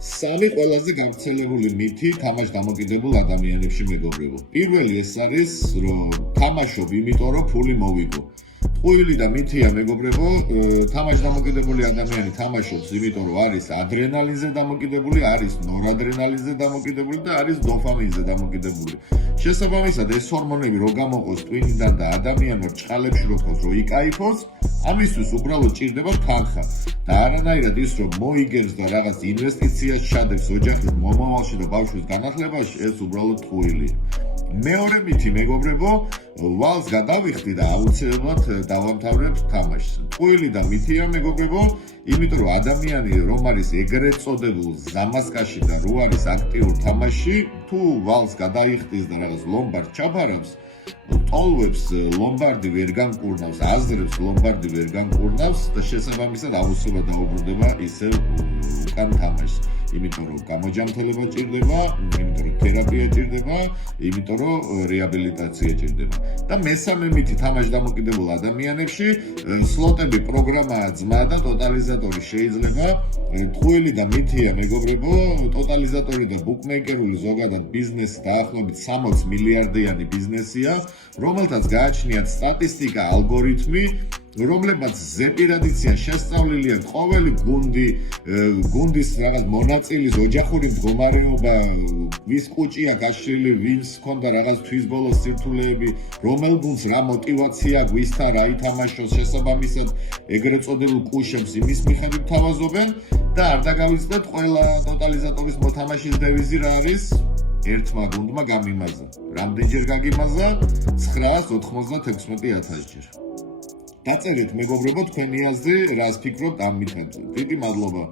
სამი ყველაზე გავრცელებული მითი თამაშ დამოკიდებულ ადამიანებში მეგობრებო. პირველი ეს არის, რომ თამაშობ იმიტომ, რომ ფული მოვიგო. ტყუილი და მითია მეგობრებო, თამაშ დამოკიდებული ადამიანი თამაშობს იმიტომ, რომ არის ადრენალინზე დამოკიდებული, არის ნორადრენალინზე დამოკიდებული და არის დოფამინზე დამოკიდებული. შესაბამისად, ეს ჰორმონები რო გამოყოს ტვინიდან და ადამიანმა ჭყალებში რო ქოს, რომ იკაიფოს, ამისთვის უბრალოდ ჭირდება თანხა. და არანაირად ის რომ მოიგებს და რაღაც ინვესტიციას ჩადებს ოჯახის მომავალში და ბავშვის განათლებაში, ეს უბრალოდ ტყუილია. მეორე მითი მეგობრებო, ვალს გადავიხდი და აუცილებლად დავამთავრებ თამაშს. ტყუილი და მითია მეგობრებო, იმიტომ რომ ადამიანი რომ არის ეგრეთ წოდებულ ზამასკაში და რო არის აქტიურ თამაში, თუ ვალს გადაიხდის და რაღაც ლომბარდს ჩაფარავს, ტოლვებს ლომბარდი ვერ განკურნავს, აზრებს ლომბარდი ვერ განკურნავს და შესაბამისად აუცილებლად დაუბრუნდება ისევ უკან თამაშს. იმიტომ რომ გამოჯანმრთელება ჭირდება, იმიტომ რომ თერაპია ჭირდება, იმიტომ რომ რეაბილიტაცია ჭირდება. და მესამე მითი თამაშ დამოკიდებულ ადამიანებში სლოტები პროგრამაა ძმა და ტოტალიზატორი შეიძლება. ტყუილი და მითია მეგობრებო, ტოტალიზატორი და ბუკმეიკერული ზოგადად ბიზნესი დაახლოებით 60 მილიარდიანი ბიზნესია, რომელთაც გააჩნიათ სტატისტიკა, ალგორითმი, რომლებაც ზეპირადიციან შესწავლილი აქვს ყოველი გუნდის რაღაც მონაწილის ოჯახური მდგომარეობა, ვის კუჭია გაშლილი, ვინს ჰქონდა რაღაც თვის ბოლოს სირთულეები, რომელ გუნდს რა მოტივაცია აქვს, ვისთან რა ითამაშოს, შესაბამისად ეგრეთ წოდებულ კუშებს იმის მიხედვით თავაზობენ და არ დაგავიწყდეთ ყველა ტოტალიზატორის მოთამაშის დევიზი რა არის? ერთმა გუნდმა გამიმაზა. რამდენჯერ გაგიმაზა? 996,000 ჯერ. დაწერეთ მეგობრებო თქვენი აზრი, რას ფიქრობთ ამ მითებზე. დიდი მადლობა.